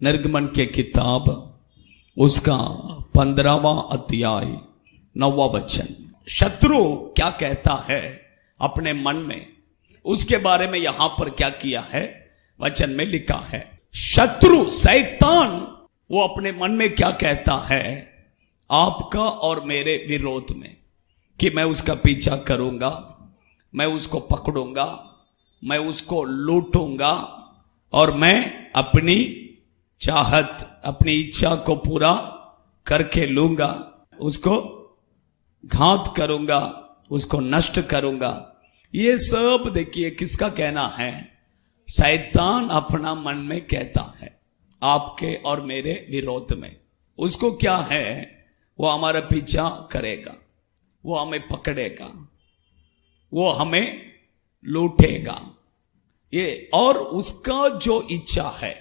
निर्गमन के किताब उसका 15वां अध्याय 9वां वचन। शत्रु क्या कहता है अपने मन में, उसके बारे में यहां पर क्या किया है, वचन में लिखा है। शत्रु शैतान वो अपने मन में क्या कहता है आपका और मेरे विरोध में, कि मैं उसका पीछा करूंगा, मैं उसको पकड़ूंगा, मैं उसको लूटूंगा और मैं अपनी चाहत, अपनी इच्छा को पूरा करके लूंगा, उसको घात करूंगा, उसको नष्ट करूंगा। ये सब देखिए किसका कहना है? शैतान अपना मन में कहता है आपके और मेरे विरोध में। उसको क्या है, वो हमारा पीछा करेगा, वो हमें पकड़ेगा, वो हमें लूटेगा। ये और उसका जो इच्छा है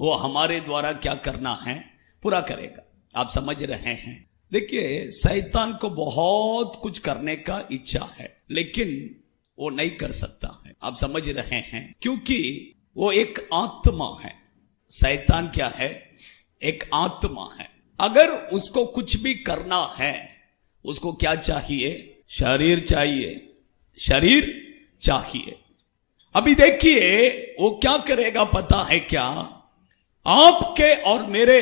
वो हमारे द्वारा क्या करना है, पूरा करेगा। आप समझ रहे हैं? देखिए शैतान को बहुत कुछ करने का इच्छा है, लेकिन वो नहीं कर सकता है। आप समझ रहे हैं? क्योंकि वो एक आत्मा है। शैतान क्या है? एक आत्मा है। अगर उसको कुछ भी करना है, उसको क्या चाहिए? शरीर चाहिए, शरीर चाहिए। अभी देखिए वो क्या करेगा पता है क्या? आपके और मेरे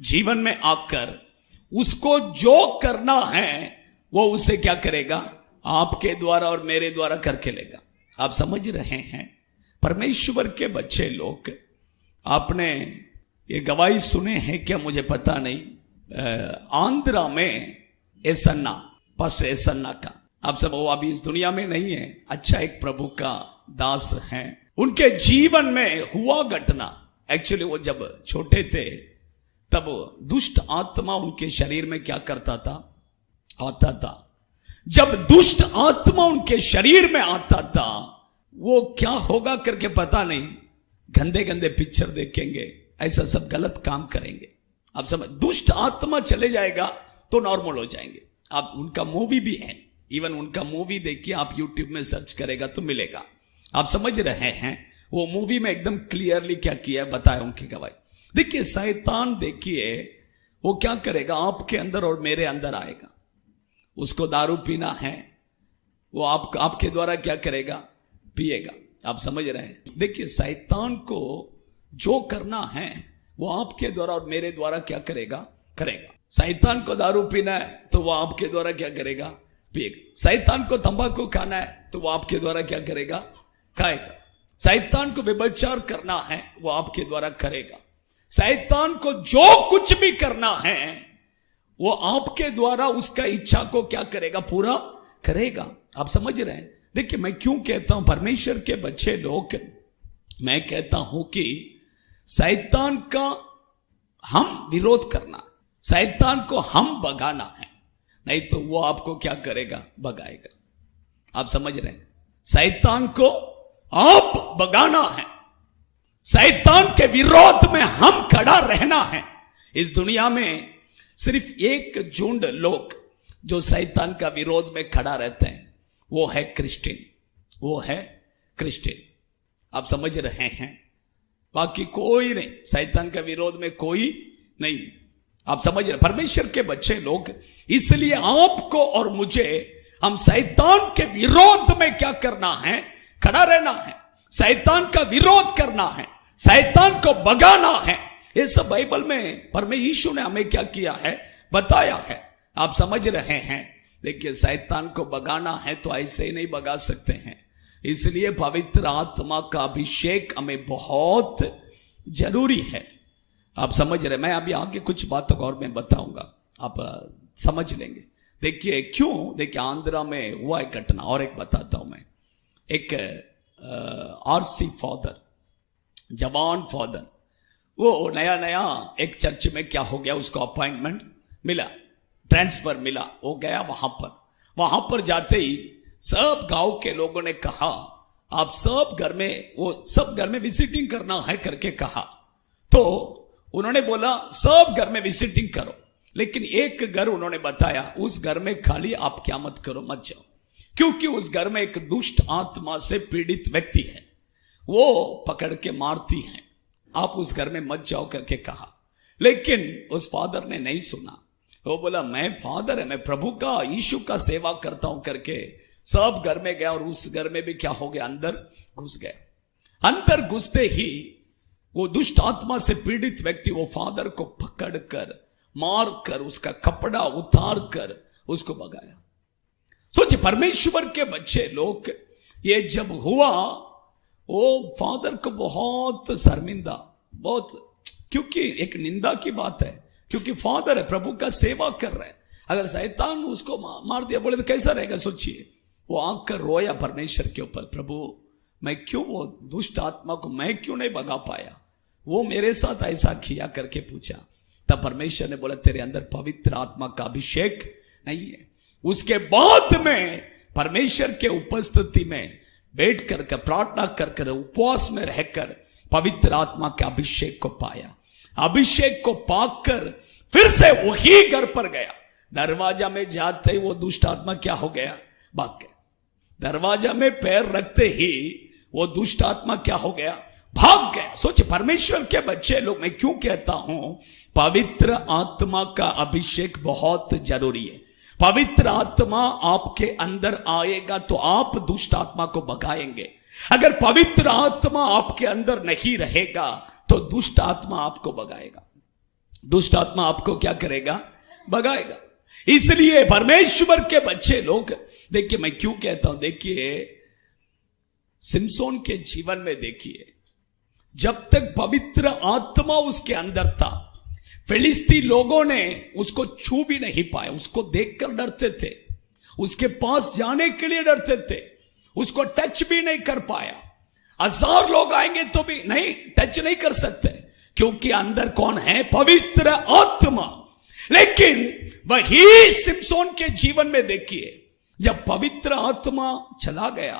जीवन में आकर उसको जो करना है वो उसे क्या करेगा? आपके द्वारा और मेरे द्वारा करके लेगा। आप समझ रहे हैं? परमेश्वर के बच्चे लोग, आपने ये गवाही सुने हैं क्या मुझे पता नहीं, आंध्रा में एसन्ना, पास्टर एसन्ना का, आप सब, वो अभी इस दुनिया में नहीं है, अच्छा एक प्रभु का दास हैं। उनके जीवन में हुआ घटना, एक्चुअली वो जब छोटे थे तब दुष्ट आत्मा उनके शरीर में क्या करता था, आता था। जब दुष्ट आत्मा उनके शरीर में आता था, वो क्या होगा करके पता नहीं, गंदे गंदे पिक्चर देखेंगे, ऐसा सब गलत काम करेंगे। आप समझ, दुष्ट आत्मा चले जाएगा तो नॉर्मल हो जाएंगे। आप उनका मूवी भी है, इवन उनका मूवी देखिए, आप यूट्यूब में सर्च करेगा तो मिलेगा। आप समझ रहे हैं? वो मूवी में एकदम क्लियरली क्या किया है बताया उनकी गवाही। देखिए शैतान, देखिए वो क्या करेगा, आपके अंदर और मेरे अंदर आएगा। उसको दारू पीना है, वो आपके द्वारा क्या करेगा? पिएगा। आप समझ रहे हैं? देखिए शैतान को जो करना है वो आपके द्वारा और मेरे द्वारा क्या करेगा? करेगा। शैतान को दारू पीना है तो वो आपके द्वारा क्या करेगा? पिएगा। शैतान को तंबाकू खाना है तो वो आपके द्वारा क्या करेगा? खाएगा। शैतान को व्यभिचार करना है वो आपके द्वारा करेगा। शैतान को जो कुछ भी करना है वो आपके द्वारा उसका इच्छा को क्या करेगा? पूरा करेगा। आप समझ रहे हैं? देखिए मैं क्यों कहता हूं परमेश्वर के बच्चे लोग, मैं कहता हूं कि शैतान का हम विरोध करना, शैतान को हम भगाना है, नहीं तो वो आपको क्या करेगा? भगाएगा। आप समझ रहे हैं? शैतान को आप भगाना है, शैतान के विरोध में हम खड़ा रहना है। इस दुनिया में सिर्फ एक झुंड लोग जो शैतान का विरोध में खड़ा रहते हैं, वो है क्रिश्चियन, वो है क्रिश्चियन। आप समझ रहे हैं? बाकी कोई नहीं, शैतान का विरोध में कोई नहीं। आप समझ रहे? परमेश्वर के बच्चे लोग, इसलिए आपको और मुझे हम शैतान के विरोध में क्या करना है? खड़ा रहना है। शैतान का विरोध करना है, शैतान को भगाना है। ये सब बाइबल में परमेश्वर ने हमें क्या किया है? बताया है। आप समझ रहे हैं? देखिए शैतान को भगाना है तो ऐसे ही नहीं भगा सकते हैं, इसलिए पवित्र आत्मा का अभिषेक हमें बहुत जरूरी है। आप समझ रहे? मैं अभी आगे कुछ बातों और मैं बताऊंगा, आप समझ लेंगे। देखिए क्यों, देखिए आंध्रा में हुआ एक घटना, और एक बताता हूं मैं। एक आरसी फादर, जवान फादर, वो नया नया एक चर्च में क्या हो गया, उसको अपॉइंटमेंट मिला, ट्रांसफर मिला, वो गया वहां पर जाते ही सब गांव के लोगों ने कहा आप सब घर में, वो सब घर में विजिटिंग करना है करके कहा। तो उन्होंने बोला सब घर में विजिटिंग करो, लेकिन एक घर उन्होंने बताया, उस घर में खाली आप क्या मत करो, मत जाओ, क्योंकि उस घर में एक दुष्ट आत्मा से पीड़ित व्यक्ति है, वो पकड़ के मारती है। आप उस घर में मत जाओ करके कहा, लेकिन उस फादर ने नहीं सुना। वो बोला मैं फादर है, मैं प्रभु का, यीशु का सेवा करता हूं करके सब घर में गया और उस घर में भी क्या हो गया, अंदर घुस गया। अंदर घुसते ही वो दुष्ट आत्मा से पीड़ित व्यक्ति वो फादर को पकड़कर मार कर उसका कपड़ा उतार कर उसको भगाया। सोचिए, परमेश्वर के बच्चे लोग, ये जब हुआ वो फादर को बहुत शर्मिंदा, बहुत, क्योंकि एक निंदा की बात है, क्योंकि फादर है, प्रभु का सेवा कर रहा है। अगर शैतान उसको मार दिया बोले तो कैसा रहेगा। सोचिए, वो आकर रोया परमेश्वर के ऊपर, प्रभु मैं क्यों वो दुष्ट आत्मा को मैं क्यों नहीं भगा पाया, वो मेरे साथ ऐसा किया करके पूछा। तब परमेश्वर ने बोला तेरे अंदर पवित्र आत्मा का अभिषेक नहीं है। उसके बाद में परमेश्वर के उपस्थिति में बैठ कर प्रार्थना कर उपवास में रहकर पवित्र आत्मा के अभिषेक को पाया। अभिषेक को पाकर फिर से वही घर पर गया। दरवाजा में जाते ही वो दुष्ट आत्मा क्या हो गया, भाग गया। दरवाजा में पैर रखते ही वो दुष्ट आत्मा क्या हो गया, भाग गया। सोचिए, परमेश्वर के बच्चे लोग, मैं क्यों कहता हूं पवित्र आत्मा का अभिषेक बहुत जरूरी है। पवित्र आत्मा आपके अंदर आएगा तो आप दुष्ट आत्मा को भगाएंगे। अगर पवित्र आत्मा आपके अंदर नहीं रहेगा तो दुष्ट आत्मा आपको भगाएगा, दुष्ट आत्मा आपको क्या करेगा, भगाएगा। इसलिए परमेश्वर के बच्चे लोग, देखिए मैं क्यों कहता हूं, देखिए सिमसोन के जीवन में देखिए, जब तक पवित्र आत्मा उसके अंदर था फिलिस्ती लोगों ने उसको छू भी नहीं पाया। उसको देखकर डरते थे, उसके पास जाने के लिए डरते थे, उसको टच भी नहीं कर पाया। 1000 लोग आएंगे तो भी नहीं टच नहीं कर सकते, क्योंकि अंदर कौन है, पवित्र आत्मा। लेकिन वही सिमसोन के जीवन में देखिए, जब पवित्र आत्मा चला गया,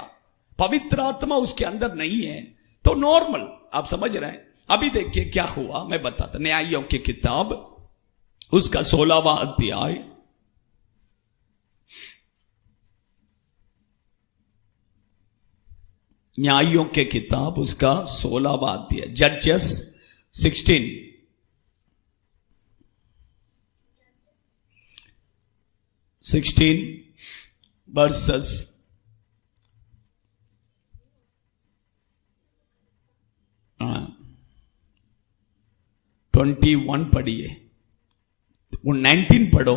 पवित्र आत्मा उसके अंदर नहीं है तो नॉर्मल, आप समझ रहे हैं। अभी देखिए क्या हुआ, मैं बताता। न्यायों की किताब उसका 16वां अध्याय, न्यायों के किताब उसका 16वां अध्याय, जजेस 16 वर्सेस 21 पढ़िए, 19 पढ़ो,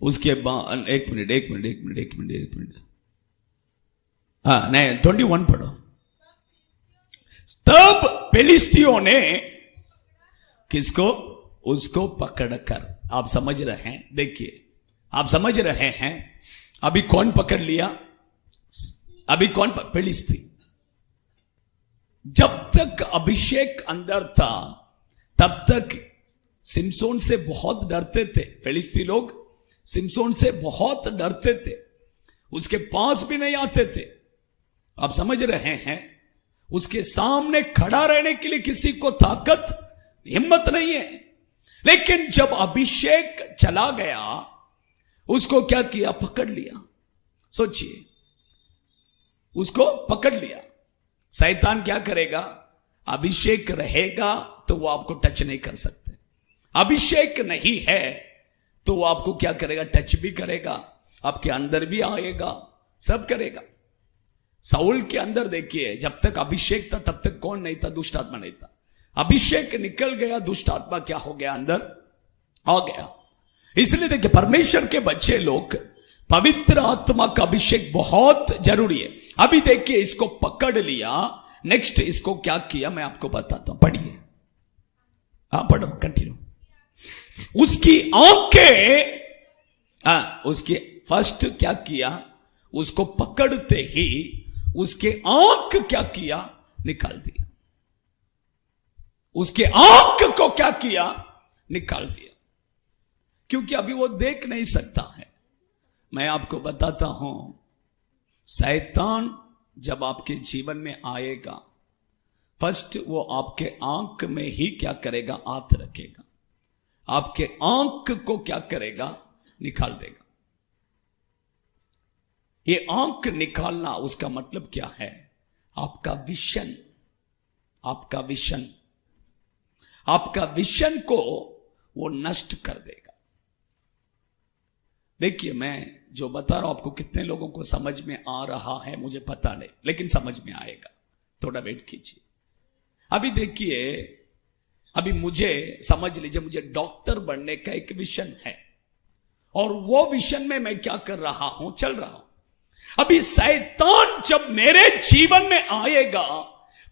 उसके बाद एक मिनट, हाँ नहीं 21 पढ़ो। तब फिलिस्तियों ने किसको, उसको पकड़कर, आप समझ रहे हैं, देखिए आप समझ रहे हैं, अभी कौन पकड़ लिया, अभी कौन, फिलिस्ती। जब तक अभिषेक अंदर था तब तक सिमसोन से बहुत डरते थे। फिलिस्ती लोग सिमसोन से बहुत डरते थे, उसके पास भी नहीं आते थे। आप समझ रहे हैं, उसके सामने खड़ा रहने के लिए किसी को ताकत, हिम्मत नहीं है। लेकिन जब अभिषेक चला गया, उसको क्या किया, पकड़ लिया। सोचिए, उसको पकड़ लिया। शैतान क्या करेगा, अभिषेक रहेगा तो वो आपको टच नहीं कर सकते, अभिषेक नहीं है तो वो आपको क्या करेगा, टच भी करेगा, आपके अंदर भी आएगा, सब करेगा। साउल के अंदर देखिए, जब तक अभिषेक था तब तक कौन नहीं था, दुष्ट आत्मा नहीं था। अभिषेक निकल गया, दुष्ट आत्मा क्या हो गया, अंदर आ गया। इसलिए देखिए, परमेश्वर के बच्चे लोग, पवित्र आत्मा का अभिषेक बहुत जरूरी है। अभी देखिए, इसको पकड़ लिया, नेक्स्ट इसको क्या किया मैं आपको बताता हूं, पढ़िए, आप पढ़ो, कंटिन्यू। उसकी आंखें, उसकी फर्स्ट क्या किया, उसको पकड़ते ही उसके आंख क्या किया, निकाल दिया। उसके आंख को क्या किया, निकाल दिया, क्योंकि अभी वो देख नहीं सकता है। मैं आपको बताता हूं, शैतान जब आपके जीवन में आएगा, फर्स्ट वो आपके आंख में ही क्या करेगा, हाथ रखेगा, आपके आंख को क्या करेगा, निकाल देगा। ये आंख निकालना, उसका मतलब क्या है, आपका विशन, आपका विशन, आपका विजन को वो नष्ट कर देगा। देखिए, मैं जो बता रहा हूं आपको कितने लोगों को समझ में आ रहा है मुझे पता नहीं, लेकिन समझ में आएगा, थोड़ा वेट कीजिए। अभी देखिए, अभी मुझे समझ लीजिए, मुझे डॉक्टर बनने का एक विजन है और वो विजन में मैं क्या कर रहा हूं, चल रहा हूं। अभी शैतान जब मेरे जीवन में आएगा,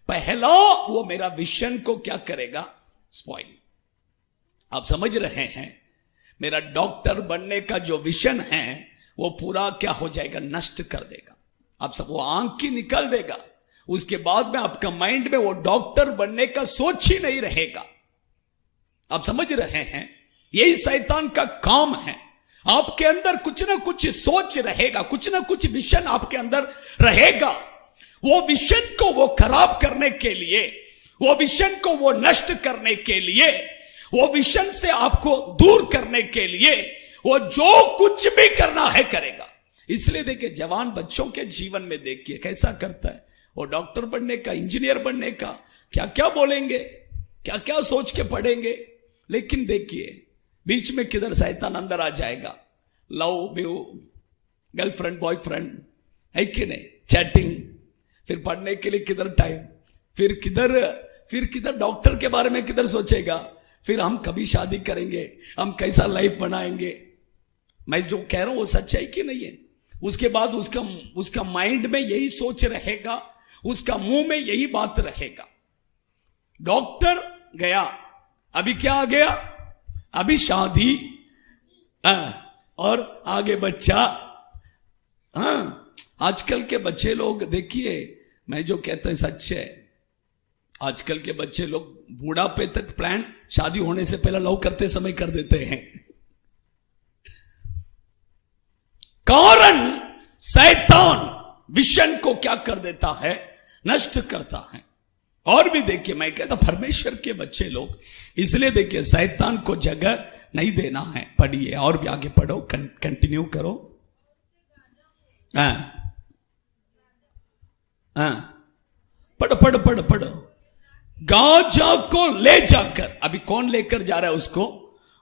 पहला वो मेरा विजन को क्या करेगा, स्पॉइल। आप समझ रहे हैं, मेरा डॉक्टर बनने का जो विजन है वो पूरा क्या हो जाएगा, नष्ट कर देगा। आप सब वो आंख की निकल देगा। उसके बाद में आपका माइंड में वो डॉक्टर बनने का सोच ही नहीं रहेगा। आप समझ रहे हैं, यही शैतान का काम है। आपके अंदर कुछ ना कुछ सोच रहेगा, कुछ ना कुछ विजन आपके अंदर रहेगा। वो विजन को वो खराब करने के लिए, वो विजन को वो नष्ट करने के लिए, वो विजन से आपको दूर करने के लिए वो जो कुछ भी करना है करेगा। इसलिए देखिए, जवान बच्चों के जीवन में देखिए कैसा करता है। वो डॉक्टर बनने का, इंजीनियर बनने का क्या क्या बोलेंगे, क्या क्या सोच के पढ़ेंगे, लेकिन देखिए बीच में किधर शैतान अंदर आ जाएगा। लव ब्यू, गर्लफ्रेंड बॉयफ्रेंड, है कि नहीं, चैटिंग, फिर पढ़ने के लिए किधर टाइम, फिर किधर डॉक्टर के बारे में किधर सोचेगा, फिर हम कभी शादी करेंगे, हम कैसा लाइफ बनाएंगे। मैं जो कह रहा हूं वो सच्चाई की नहीं है। उसके बाद उसका माइंड में यही सोच रहेगा, उसका मुंह में यही बात रहेगा। डॉक्टर गया, अभी क्या आ गया, अभी शादी, और आगे बच्चा। आजकल के बच्चे लोग देखिए, मैं जो कहता हूं सच है। आजकल के बच्चे लोग बूढ़ापे तक प्लान शादी होने से पहले लव करते समय कर देते हैं। कारण शैतान विजन को क्या कर देता है, नष्ट करता है। और भी देखिए, मैं कहता परमेश्वर के बच्चे लोग, इसलिए देखिए शैतान को जगह नहीं देना है। पढ़िए और भी आगे पढ़ो, कंटिन्यू करो। पढ़ो पढ़ो पढ़ो पढ़ो। गाजा को ले जाकर, अभी कौन लेकर जा रहा है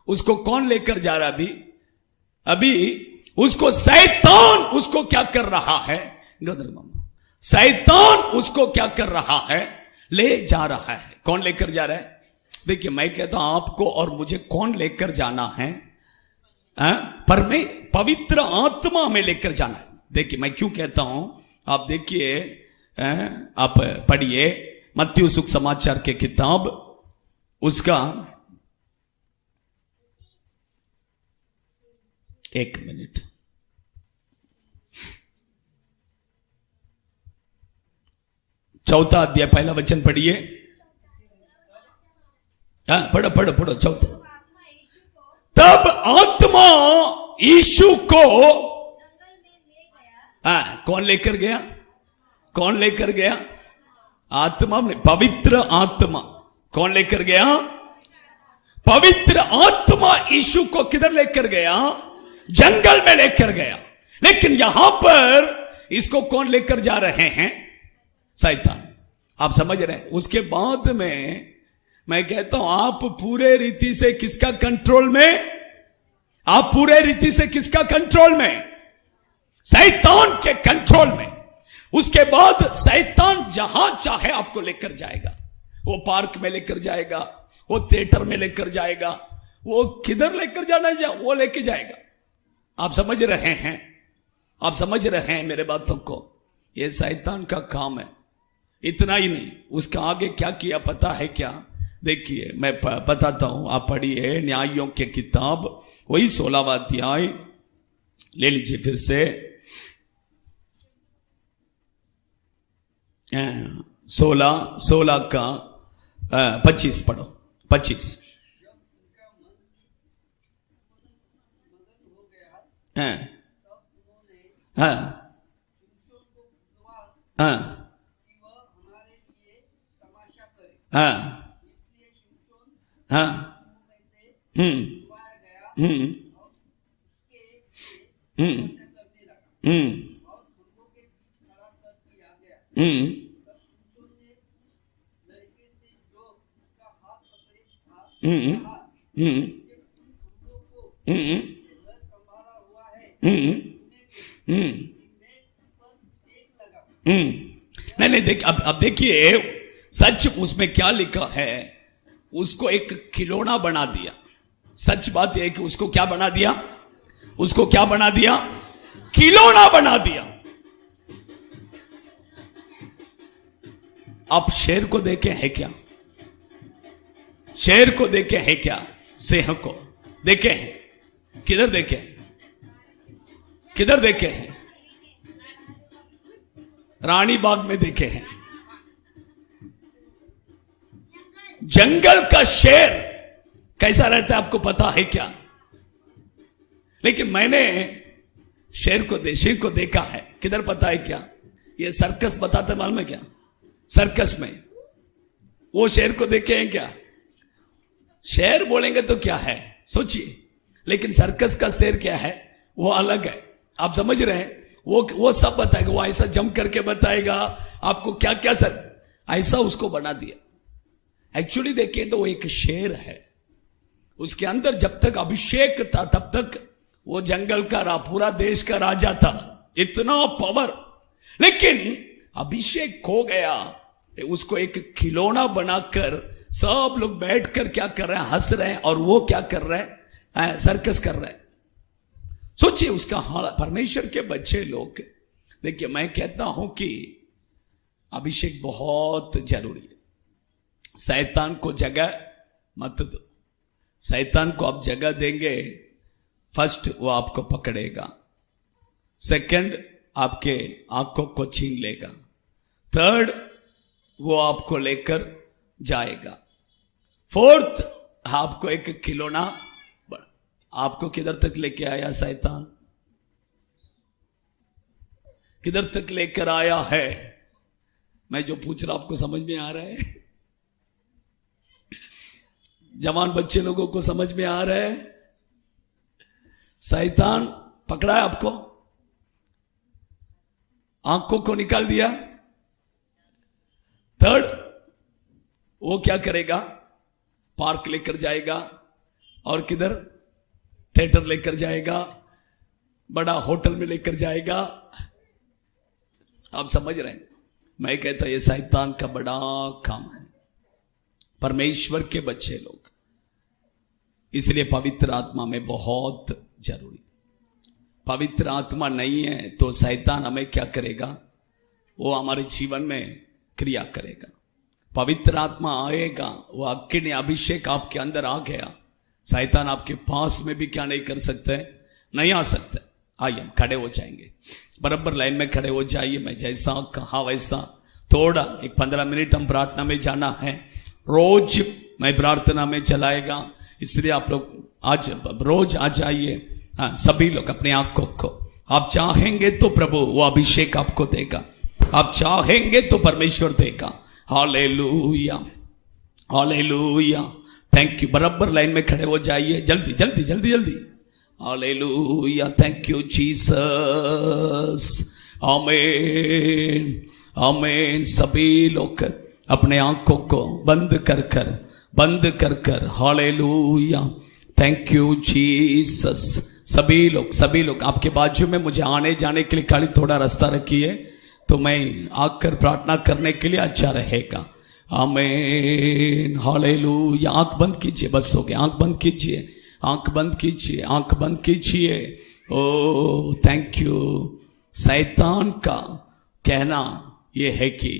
उसको कौन लेकर जा रहा है, अभी उसको शैतान उसको क्या कर रहा है, शैतान उसको क्या कर रहा है, ले जा रहा है। कौन लेकर जा रहा है? देखिए, मैं कहता हूं आपको और मुझे कौन लेकर जाना है, पवित्र आत्मा में लेकर जाना है। देखिए मैं क्यों कहता हूं, आप देखिए, आप पढ़िए मत्ती सुसमाचार के किताब, उसका 1 मिनट, चौथा अध्याय पहला वचन पढ़िए। पढ़ो पढ़ो पढ़ो, चौथा। तब आत्मा यीशु को कौन लेकर गया, कौन लेकर गया, आत्मा में, पवित्र आत्मा। कौन लेकर गया? पवित्र आत्मा यीशु को किधर लेकर गया? जंगल में लेकर गया। लेकिन यहां पर इसको कौन लेकर जा रहे हैं? शैतान। आप समझ रहे हैं? उसके बाद में मैं कहता हूं, आप पूरे रीति से किसका कंट्रोल में, आप पूरे रीति से किसका कंट्रोल में? शैतान के कंट्रोल में। उसके बाद शैतान जहां चाहे आपको लेकर जाएगा। वो पार्क में लेकर जाएगा, वो थिएटर में लेकर जाएगा, वो किधर लेकर जाना है वो लेकर जाएगा। आप समझ रहे हैं? आप समझ रहे हैं मेरे बातों को? ये शैतान का काम है। इतना ही नहीं, उसका आगे क्या किया पता है क्या? देखिए मैं बताता हूं, आप पढ़िए न्यायों के किताब, वही 16वां अध्याय ले लीजिए फिर से, 16 का 25 पढ़ो, 25। हाँ हाँ हाँ हाँ हाँ, हम्म हम्म हम्म हम्म हम्म हम्म हम्म हम्म हम्म हम्म नहीं नहीं, देख अब देखिए सच उसमें क्या लिखा है। उसको एक खिलौना बना दिया। सच बात यह है कि उसको क्या बना दिया, उसको क्या बना दिया, खिलौना बना दिया। आप शेर को देखे हैं क्या, शेर को देखे हैं क्या, सिंह को देखे हैं, किधर देखे हैं, किधर देखे हैं, रानी बाग में देखे हैं। जंगल का शेर कैसा रहता है आपको पता है क्या? लेकिन मैंने शेर को देशी को देखा है, किधर पता है क्या? ये सर्कस बताते मालूम है क्या? सर्कस में वो शेर को देखे हैं क्या? शेर बोलेंगे तो क्या है सोचिए, लेकिन सर्कस का शेर क्या है वो अलग है। आप समझ रहे हैं? वो सब बताएगा, वो ऐसा जंप करके बताएगा आपको क्या क्या सर, ऐसा उसको बना दिया। एक्चुअली देखिए तो वो एक शेर है, उसके अंदर जब तक अभिषेक था तब तक वो जंगल का पूरा देश का राजा था, इतना पावर। लेकिन अभिषेक खो गया, उसको एक खिलौना बनाकर सब लोग बैठकर क्या कर रहे हैं, हंस रहे हैं, और वो क्या कर रहे हैं, सर्कस कर रहे हैं। सोचिए उसका हाल। परमेश्वर के बच्चे लोग, देखिए मैं कहता हूं कि अभिषेक बहुत जरूरी है। शैतान को जगह मत दो। शैतान को आप जगह देंगे, फर्स्ट वो आपको पकड़ेगा, सेकंड आपके आंखों को छीन लेगा, थर्ड वो आपको लेकर जाएगा, फोर्थ आपको एक खिलौना। आपको किधर तक लेके आया शैतान, किधर तक लेकर आया है? मैं जो पूछ रहा आपको समझ में आ रहा है? जवान बच्चे लोगों को समझ में आ रहा है? शैतान पकड़ा है आपको, आंखों को निकाल दिया। थर्ड वो क्या करेगा, पार्क लेकर जाएगा, और किधर, थिएटर लेकर जाएगा, बड़ा होटल में लेकर जाएगा। आप समझ रहे हैं? मैं कहता ये शैतान का बड़ा काम है। परमेश्वर के बच्चे लोग इसलिए पवित्र आत्मा में बहुत जरूरी। पवित्र आत्मा नहीं है तो शैतान हमें क्या करेगा, वो हमारे जीवन में क्रिया करेगा। पवित्र आत्मा आएगा, वो अग्नि अभिषेक आपके अंदर आ गया, शैतान आपके पास में भी क्या नहीं कर सकते, नहीं आ सकते। आइए हम खड़े हो जाएंगे, बराबर लाइन में खड़े हो जाइए। मैं जैसा कहा वैसा थोड़ा एक 15 मिनट हम प्रार्थना में जाना है। रोज मैं प्रार्थना में चलाएगा, इसलिए आप लोग आज रोज आ जाइए। हाँ, सभी लोग अपने आंखों को, आप चाहेंगे तो प्रभु वो अभिषेक आपको देगा, आप चाहेंगे तो परमेश्वर देगा। Hallelujah, hallelujah, thank you. बराबर लाइन में खड़े हो जाइए, जल्दी जल्दी जल्दी जल्दी। हालेलुया, थैंक यू जीसस, आमीन आमीन। सभी लोग अपने आंखों को बंद कर कर हालेलुया, थैंक यू जीसस। सभी लोग आपके बाजू में मुझे आने जाने के लिए खाली थोड़ा रास्ता रखिए, तो मैं आकर प्रार्थना करने के लिए अच्छा रहेगा। आमीन, हालेलुया। आंख बंद कीजिए, बस हो गया। आंख बंद कीजिए, आंख बंद कीजिए, आंख बंद कीजिए। ओ थैंक यू। शैतान का कहना यह है कि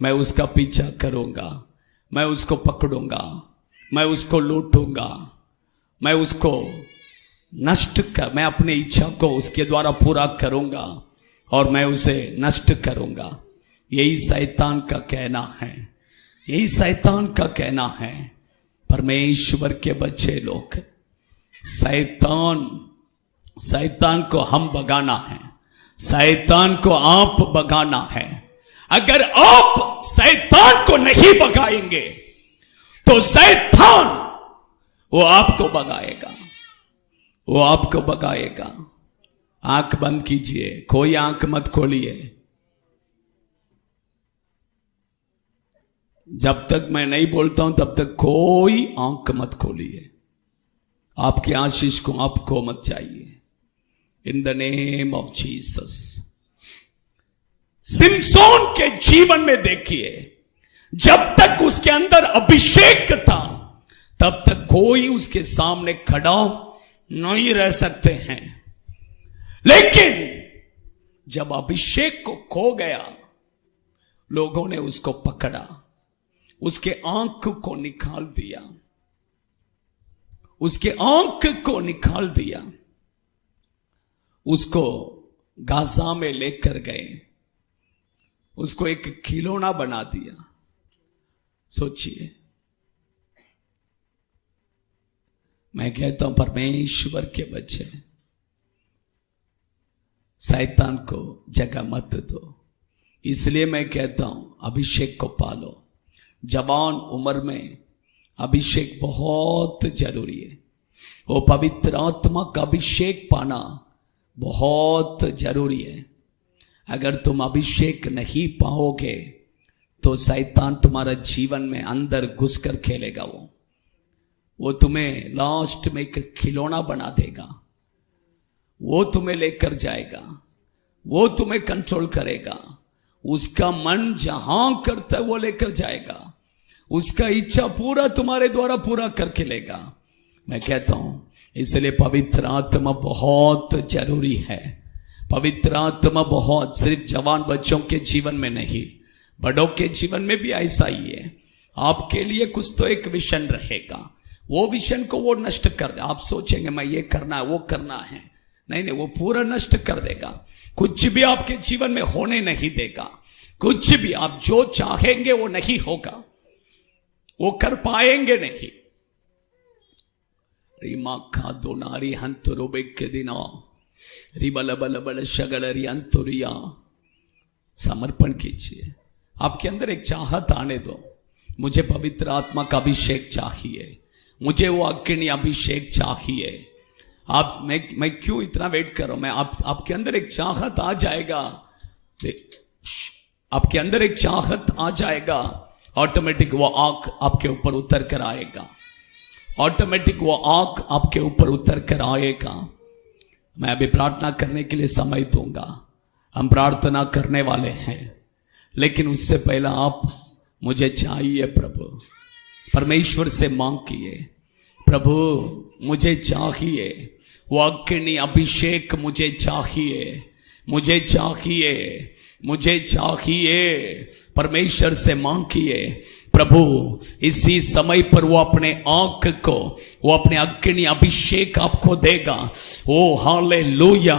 मैं उसका पीछा करूंगा, मैं उसको पकड़ूंगा, मैं उसको लूटूंगा, मैं उसको मैं अपनी इच्छा को उसके द्वारा पूरा करूंगा और मैं उसे नष्ट करूंगा। यही शैतान का कहना है, यही शैतान का कहना है। परमेश्वर के बच्चे लोग, शैतान को हम भगाना है, शैतान को आप भगाना है। अगर आप शैतान को नहीं भगाएंगे तो शैतान वो आपको भगाएगा, वो आपको भगाएगा। आंख बंद कीजिए, कोई आंख मत खोलिए। जब तक मैं नहीं बोलता हूं तब तक कोई आंख मत खोलिए। आपकी आशीष को आपको मत चाहिए। इन the name of Jesus. Samson के जीवन में देखिए, जब तक उसके अंदर अभिषेक था तब तक कोई उसके सामने खड़ा नहीं रह सकते हैं। लेकिन जब अभिषेक को खो गया, लोगों ने उसको पकड़ा, उसके आंख को निकाल दिया, उसके आंख को निकाल दिया, उसको गाजा में लेकर गए, उसको एक खिलौना बना दिया। सोचिए, मैं कहता हूं परमेश्वर के बच्चे, शैतान को जगह मत दो। इसलिए मैं कहता हूं अभिषेक को पालो। जवान उम्र में अभिषेक बहुत जरूरी है। वो पवित्र आत्मा का अभिषेक पाना बहुत जरूरी है। अगर तुम अभिषेक नहीं पाओगे तो शैतान तुम्हारा जीवन में अंदर घुसकर खेलेगा। वो तुम्हें लास्ट में एक खिलौना बना देगा, वो तुम्हें लेकर जाएगा, वो तुम्हें कंट्रोल करेगा। उसका मन जहां करता है वो लेकर जाएगा, उसका इच्छा पूरा तुम्हारे द्वारा पूरा करके लेगा। मैं कहता हूं इसलिए पवित्र आत्मा बहुत जरूरी है। पवित्र आत्मा बहुत, सिर्फ जवान बच्चों के जीवन में नहीं, बड़ों के जीवन में भी ऐसा ही है। आपके लिए कुछ तो एक विजन रहेगा, वो विजन को वो नष्ट कर दे। आप सोचेंगे मैं ये करना है वो करना है, नहीं, वो पूरा नष्ट कर देगा। कुछ भी आपके जीवन में होने नहीं देगा। कुछ भी आप जो चाहेंगे वो नहीं होगा, वो कर पाएंगे नहीं। रीमा खा दो नारी हंतुरु बेके दिना रिबल बल बल शगलरी अंतुरिया। समर्पण कीजिए। आपके अंदर एक चाहत आने दो, मुझे पवित्र आत्मा का अभिषेक चाहिए, मुझे वो अग्नि अभिषेक चाहिए। आप मैं क्यों इतना वेट कर रहा हूं? मैं आपके अंदर एक चाहत आ जाएगा, आपके अंदर एक चाहत आ जाएगा, ऑटोमेटिक वो आंख आपके ऊपर उतर कर आएगा, ऑटोमेटिक वो आंख आपके ऊपर उतर कर आएगा। मैं अभी प्रार्थना करने के लिए समय दूंगा, हम प्रार्थना करने वाले हैं, लेकिन उससे पहले आप मुझे चाहिए प्रभु, परमेश्वर से मांगिए, प्रभु मुझे चाहिए वो अग्नि अभिषेक, मुझे चाहिए, मुझे चाहिए, मुझे चाहिए। परमेश्वर से मांगिए, प्रभु इसी समय पर वो अपने आंख को, वो अपने अग्नि अभिषेक आपको देगा। ओ हालेलुया।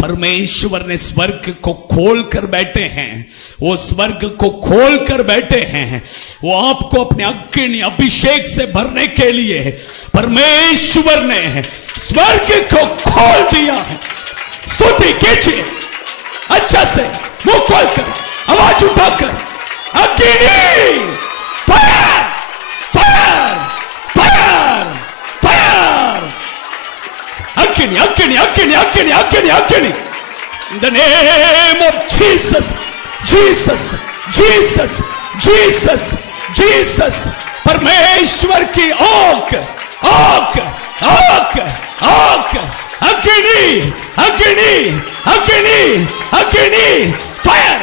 परमेश्वर ने स्वर्ग को खोल कर बैठे हैं, वो स्वर्ग को खोल कर बैठे हैं। वो आपको अपने अग्नि अभिषेक से भरने के लिए परमेश्वर ने स्वर्ग को खोल दिया है। स्तुति कीजिए अच्छा से, मुंह खोलकर, आवाज उठाकर, अग्नि फायर फायर फायर फायर, अग्नि अग्नि अग्नि अग्नि अग्नि अग्नि, इन the name of Jesus Jesus Jesus Jesus Jesus. परमेश्वर की आंख आंख आंख आंख, अग्नि अग्नि अग्नि अग्नि, fire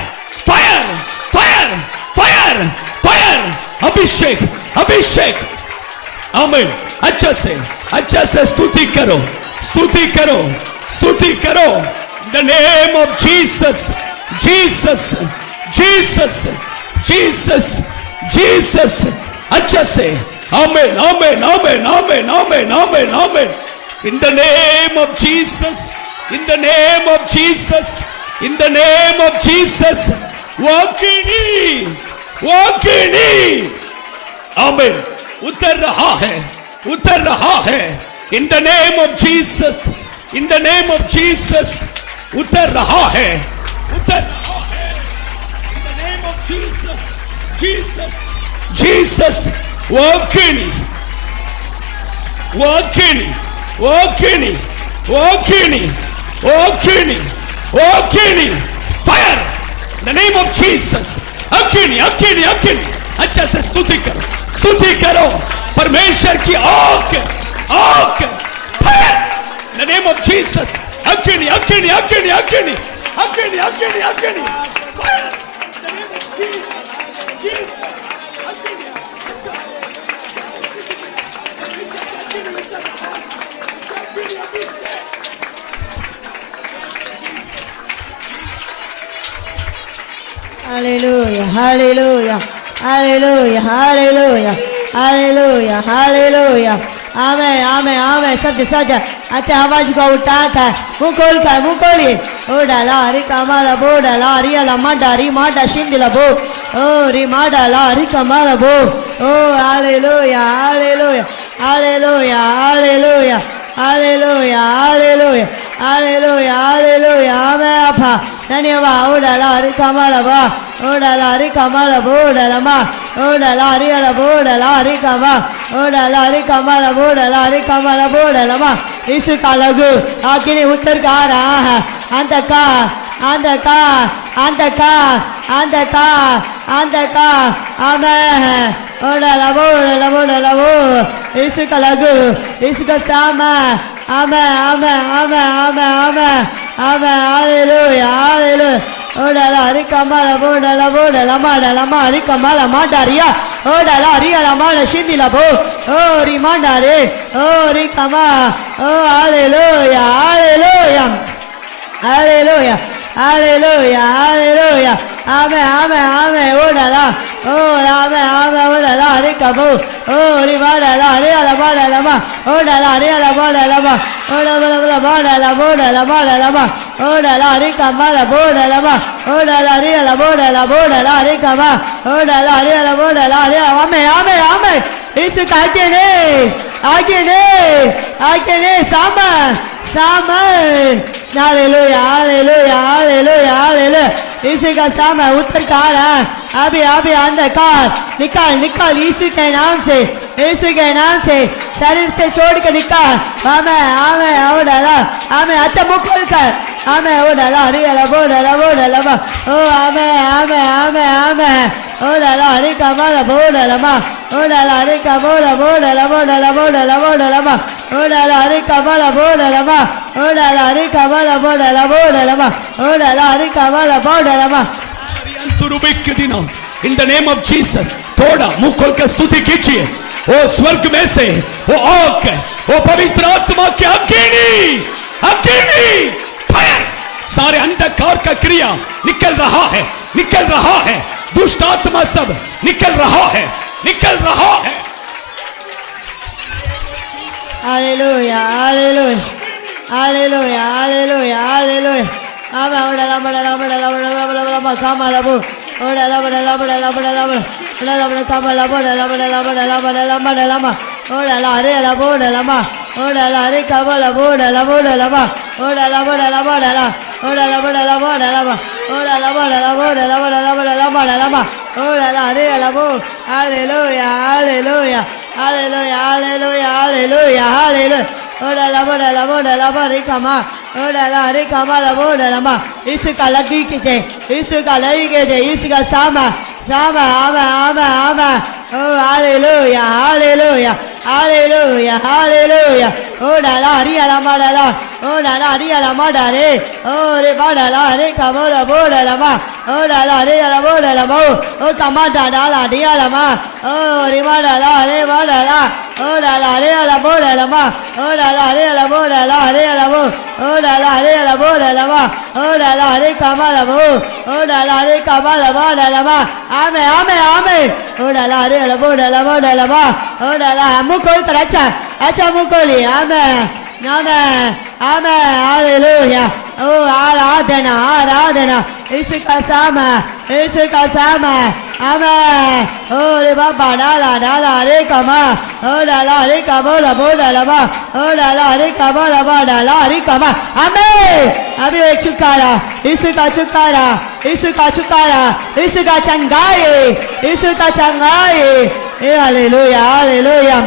fire fire fire fire, अभिषेक अभिषेक। आमीन। अच्छा से स्तुति करो, स्तुति करो, स्तुति करो। The name of Jesus Jesus Jesus Jesus Jesus. अच्छा से आमीन आमीन आमीन आमीन आमीन आमीन आमीन। In the name of Jesus, in the name of Jesus, in the name of Jesus. वाकिनी वाकिनी, आमीन, उतर रहा है, उतर रहा है। In the name of Jesus, in the name of Jesus, उतर रहा है, उतर रहा है। In the name of Jesus Jesus Jesus. वाकिनी वाकिनी वाकिनी वाकिनी वाकिनी वाकिनी, fire in the name of Jesus. अग्नि अग्नि अग्नि अच्छा से स्तुति करो परमेश्वर की आग आग in the name of Jesus अग्नि अग्नि अग्नि अग्नि अग्नि अग्नि अग्नि fire in the name of Jesus Hallelujah, hallelujah, hallelujah, hallelujah, hallelujah, hallelujah. आमें आमें आमें शब्द सजा अच्छा आवाज को उठाकर मुंह खोलिए ओ डाला हरी कमाला बो डाला हरी अला माडा शिंदिला बो ओ री माडाला हरी कमाला बो ओ hallelujah hallelujah hallelujah hallelujah hallelujah hallelujah hallelujah hallelujah आमें आपा धन्यवाद ओ डाला हरी कमाला बा ओ डाला हरी कमाला बो डाला मा ओ डाला हरी अला बो डाला हरी कमा ओ डाला हरी कमाला बो डाला हरी कमाला बो डाला मा यीशु का लघु आखिरी उत्तर का रहा है अंधकार अंधकार अंधकार अंधकार अंधकार आमें ओ डाला बो यीशु का लघु यीशु का सामा आमें आमें आमें आमें आमें आमें हालेलुया हालेलुया ओ डाला हरी कमाला बो डाला मा हरी कमाला मा डारिया ओ डाला हरी अला मा शिंदिला बो ओ री मा डारे ओ री कमा ओ hallelujah hallelujah hallelujah hallelujah hallelujah आमें आमें आमें ओ डाला ओ आमें आमें ओ डाला हरी कबो ओ री मा डाला हरी अला मा ओ डाला हरी अला मा ओ डाला मा ओ डाला हरी कमाला बो डाला मा ओ डाला हरी अला डाला हरी कमा ओ डाला हरी अला हरी आमें आमें आमें यीशु का आगे ने सामा हालेलुया हालेलुया हालेलुया हालेलुया यीशु का सामा उत्तर का रहा अभी अंधकार निकाल यीशु के नाम से शरीर से छोड़ कर निकाल आमें आमें ओ डाला आमें अच्छा मुंह खोल कर आमें ओ डाला हरी अला बो डाला मा ओ आमें आमें आमें आमें ओ डाला हरी कमाला बो डाला मा ओ डाला हरी कमाला बो डाला मा ओ डाला हरी कमाला बो डाला मा ओ डाला हरी कमाला बो डाला मा ओ डाला हरी कमाला बो डाला मा in the name of Jesus थोड़ा मुंह खोल कर स्तुति कीजिए ओ स्वर्ग में से वो आग वो पवित्र आत्मा की अग्नि फायर सारे अंधकार का क्रिया निकल रहा है दुष्ट आत्मा सब निकल रहा है hallelujah hallelujah hallelujah hallelujah hallelujah आमें ओडला कमाला बो ओडला कमाला बो मा ओडला हरी अला बो मा ओडला हरी कमाला बो मा ओडला मा ओडला हरी अला बो hallelujah hallelujah hallelujah hallelujah hallelujah hallelujah ओडला हरी कमा ओडला हरी कमाला बो मा यीशु का लगी के यीशु का सामा आमें ओ हालेलुया हालेलुया हालेलुया हालेलुया ओ डाला हरी अला मा डारे ओ रे मा डाला हरी कमाला बो मा ओ डाला हरी अला मा ओ कमा डाला डी अला मा ओ रे मा डाला हरी मा डाला ओ डाला हरी अला मा ओ डाला हरी अला बो ओ डाला हरी अला मा ओ डाला हरी कमाला बो ओ डाला हरी कमाला बो मा आमें आमें आमें ओ डाला हरी अला बो मा ओ डाला मुंह खोल कर अच्छा मुंह खोलिए आमें आमें आमें हालेलुया ओ आराधना यीशु का सामा आमें ओ रे बाबा डाला हरे कमा ओ डाला हरे कमाला बो मा ओ डाला हरे कमाला बो डाला हरे कमा आमें अभी एक चुकारा यीशु का चुकारा यीशु का चंगाई हालेलुया हालेलुया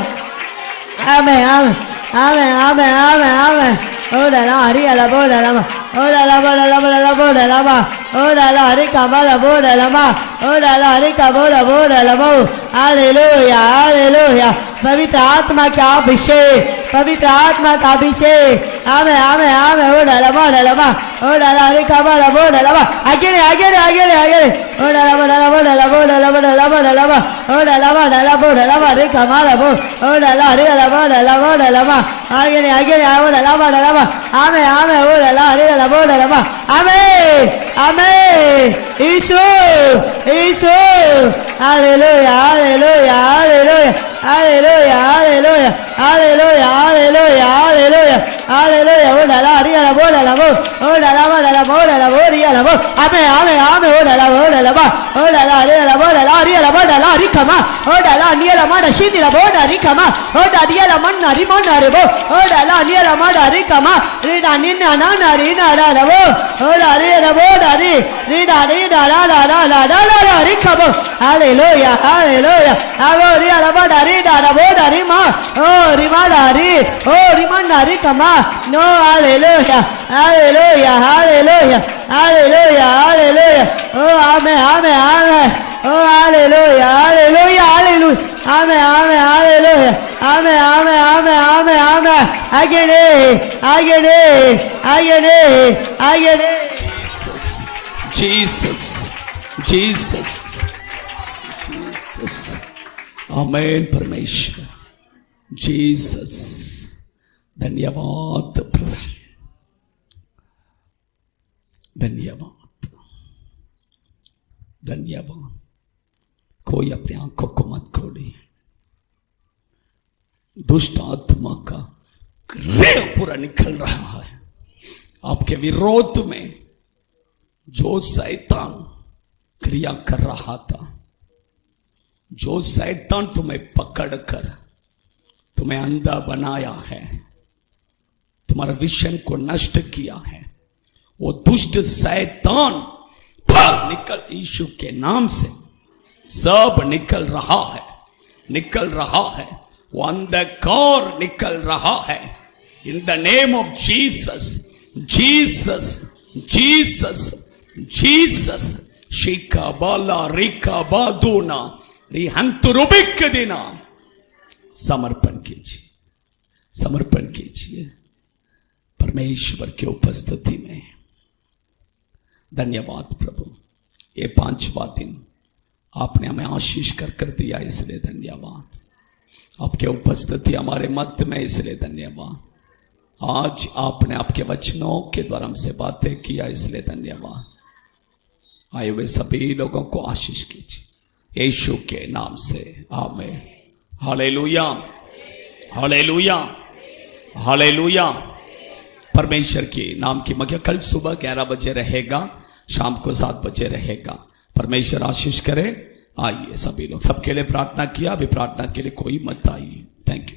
आमें आमें आमें आमें आमें आमें ओ डाला हरी अला बो मा Ora la boda la boda la boda la ba. Ora la rica boda boda la ba. Ora la rica boda boda la bo. Hallelujah hallelujah पवित्र आत्मा का अभिषेक पवित्र आत्मा का अभिषेक आमे आमे आमे ओड़ा लबा ओड़ा ला रे काबा बोड़ा लबा आगे आगे आगे आगे ओड़ा लबा बोड़ा लबा ओड़ा लबा ओड़ा लबा रे कमाला बो ओड़ा ला रे लबा आगे ओड़ा लबा आमे आमे ओड़ा ला रे लबा आमे आमे यीशु यीशु hallelujah hallelujah hallelujah hallelujah hallelujah hallelujah hallelujah hallelujah hallelujah ओड़ा ला रे बोड़ा लबो ओड़ा लबा रे लबो आमे आमे आमे ओड़ा लबा ओड़ा ला रे ला री कमा ओड़ा ला नियला माडा शिंदी ला बोड़ा री कमा ओड़ा नियला मन्ना री मन्ना रे बो ओड़ा ला नियला माडा री कमा रे ना निन्ना ना री ना ला लबो ओड़ा रे ला बोड़ा री ला ला री कबो हालेलुया हालेलुया आवो री ला बोड़ा री ला बोड़ा री मा ओ री माडा री ओ री मन्ना री कमा नो hallelujah hallelujah hallelujah hallelujah hallelujah ओ आमे आमे आमे ओ हालेलुया हालेलुया हालेलुया आमे आमे हालेलुया आमे आमे आमे आमे आमे आगे ने जीसस जीसस जीसस आमेन परमेश्वर जीसस धन्यवाद प्रभु धन्यवाद धन्यवाद कोई अपनी आंखों को मत खोलिए दुष्ट आत्मा का क्रिया पूरा निकल रहा है आपके विरोध में जो शैतान क्रिया कर रहा था जो शैतान तुम्हें पकड़कर तुम्हें अंधा बनाया है तुम्हारा विजन को नष्ट किया है वो दुष्ट शैतान भाग निकल यीशु के नाम से सब निकल रहा है वो अंधकार निकल रहा है in the name of Jesus Jesus Jesus Jesus शिका बाला रिका बादूना रिहंतुरुबिक दिना समर्पण कीजिए परमेश्वर की उपस्थिति में धन्यवाद प्रभु ये 5वां दिन आपने हमें आशीष कर दिया इसलिए धन्यवाद आपके उपस्थिति हमारे मध्य में इसलिए धन्यवाद आज आपने आपके वचनों के द्वारा हमसे बातें किया इसलिए धन्यवाद आए हुए सभी लोगों को आशीष कीजिए यीशु के नाम से आमीन हालेलुया हालेलुया हालेलुया परमेश्वर के नाम की महिमा कल सुबह 11 बजे रहेगा शाम को 7 बजे रहेगा परमेश्वर आशीष करे आइए सभी लोग सबके लिए प्रार्थना किया अभी प्रार्थना के लिए कोई मत आइए थैंक यू